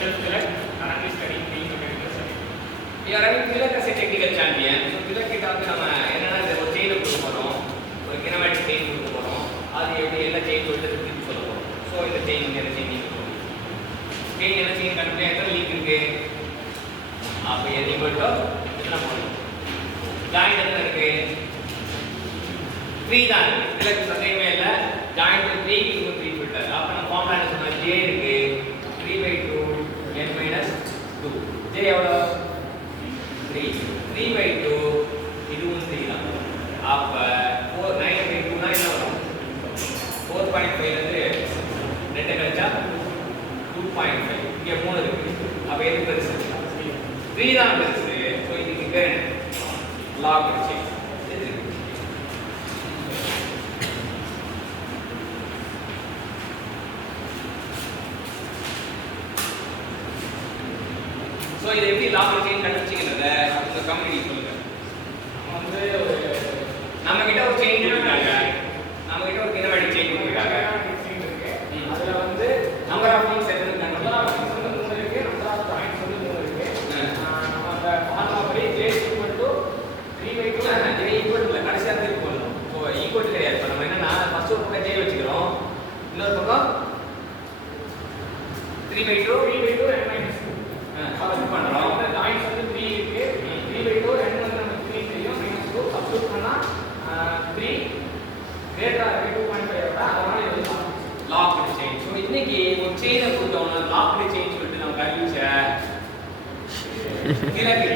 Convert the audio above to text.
self-select, currently studying being mechanical study. யாராவது கிழக்கு technical champion so கிழக்கிட்ட வந்து நம்ம என்னன்னா இந்த ஒரு செயின் கொடுக்க போகிறோம் ஒரு கினமேட்டிக் செயின் கொடுக்க போகிறோம் அது எப்படி என்ன செயின் கொடுத்து திருப்பி சொல்ல போகிறோம் ஸோ இந்த செயின் என்ன செயின் நீங்கள் சொல்லுங்கள் செயின் என்ன செயின் கண்டுபிடி எத்தனை லீக் இருக்கு? அப்போ எது மட்டும் எத்தனை போகணும் ஜாயின் எத்தனை இருக்கு? த்ரீ தான் இருக்கு. கிழக்கு சந்தேகமே இல்லை ஜாயின் த்ரீ இது த்ரீ ஃபில்டர் அப்போ நம்ம ஃபார்முலா என்ன சொன்னா ஜே இருக்கு three by two N minus two எவ்வளோ த்ரீ த்ரீ பை டூ இதுவும் த்ரீ தான் அப்போ ஃபோர் நைன் பை டூனா என்ன வரும். ஃபோர் பாயிண்ட் ஃபைவ்லேருந்து ரெண்டு கழிச்சா டூ பாயிண்ட் ஃபைவ் இங்கே மூணு இருக்கு. அப்போ எது பெருசு? த்ரீ தான் பெருசு. ஸோ இதுக்கு பேர் லாக் ஸோ இதை எப்படி லாக் வச்சு கண்டுபிடிச்சிக்கிறத? உங்கள் கம்பெனி சொல்லுங்க. நம்ம வந்து ஒரு நம்ம கிட்ட ஒரு செயின் கொடுத்துருக்காங்க. நம்ம கிட்ட ஒரு கிணவடி செயின் கொடுத்துருக்காங்க. scene இருக்கு. ம். அதுல வந்து நம்பர் ஆஃப் லிங்க்ஸ் எத்தனை number of points வந்து மூணு இருக்கு, மூணு இருக்கு. நம்ம அந்த படி by two. and இது ஈக்குவல் இல்லை. கடைசியாக இருந்து ஈக்குவல் ஸோ ஈக்குவல் கிடையாது. இப்போ நம்ம என்னன்னா ஃபர்ஸ்ட் ஒரு பக்கம் ஜே வச்சுக்கிறோம். இன்னொரு பக்கம் three by two three by two and ah three greater ஆ இருக்கு, 2.5 விட. அதனால இது வந்து லாக்டு செயின் ஸோ இன்னைக்கு ஒரு செயினை கொடுத்தவங்க லாக்டு செயின் சொல்லிட்டு நம்ம கண்டுபிடிச்ச கிழக்கு